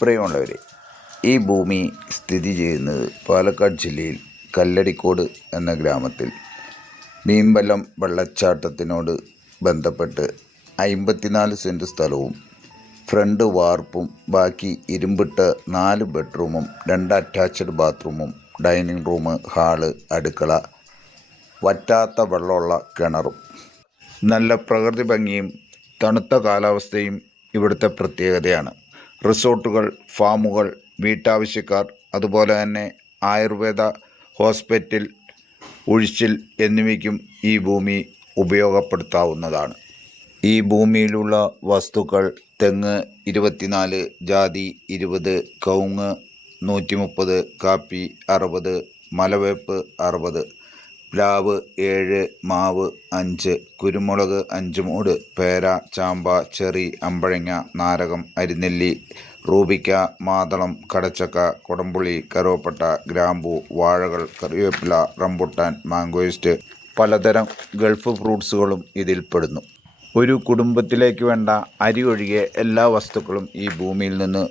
പ്രിയമുള്ളവരെ, ഈ ഭൂമി സ്ഥിതി ചെയ്യുന്നത് പാലക്കാട് ജില്ലയിൽ കല്ലടിക്കോട് എന്ന ഗ്രാമത്തിൽ. മീൻവല്ലം വെള്ളച്ചാട്ടത്തിനോട് ബന്ധപ്പെട്ട് 54 സെൻറ്റ് സ്ഥലവും ഫ്രണ്ട് വാർപ്പും ബാക്കി ഇരുമ്പിട്ട 4 ബെഡ്റൂമും 2 അറ്റാച്ച്ഡ് ബാത്റൂമും ഡൈനിങ് റൂം, ഹാള്, അടുക്കള, വറ്റാത്ത വെള്ളമുള്ള കിണറും, നല്ല പ്രകൃതി ഭംഗിയും തണുത്ത കാലാവസ്ഥയും ഇവിടുത്തെ പ്രത്യേകതയാണ്. റിസോർട്ടുകൾ, ഫാമുകൾ, വീട്ടാവശ്യക്കാർ, അതുപോലെ തന്നെ ആയുർവേദ ഹോസ്പിറ്റൽ, ഉഴിച്ചിൽ എന്നിവയ്ക്കും ഈ ഭൂമി ഉപയോഗപ്പെടുത്താവുന്നതാണ്. ഈ ഭൂമിയിലുള്ള വസ്തുക്കൾ: തെങ്ങ് 24, ജാതി 20, കവുങ്ങ് 130, കാപ്പി 60, മലവേപ്പ് 60, പ്ലാവ് 7, മാവ് 5, കുരുമുളക് 5 മൂട്, പേര, ചാമ്പ, ചെറി, അമ്പഴങ്ങ, നാരകം, അരിനെല്ലി, റൂബിക്ക, മാതളം, കടച്ചക്ക, കൊടംപുളി, കറുവപ്പട്ട, ഗ്രാമ്പൂ, വാഴകൾ, കറിവേപ്പില, റംബുട്ടാൻ, മാംഗോയിസ്റ്റ്, പലതരം ഗൾഫ് ഫ്രൂട്ട്സുകളും ഇതിൽപ്പെടുന്നു. ഒരു കുടുംബത്തിലേക്ക് വേണ്ട അരി ഒഴികെ എല്ലാ വസ്തുക്കളും ഈ ഭൂമിയിൽ നിന്ന്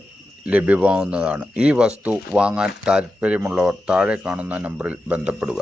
ലഭ്യമാവുന്നതാണ്. ഈ വസ്തു വാങ്ങാൻ താൽപ്പര്യമുള്ളവർ താഴെ കാണുന്ന നമ്പറിൽ ബന്ധപ്പെടുക.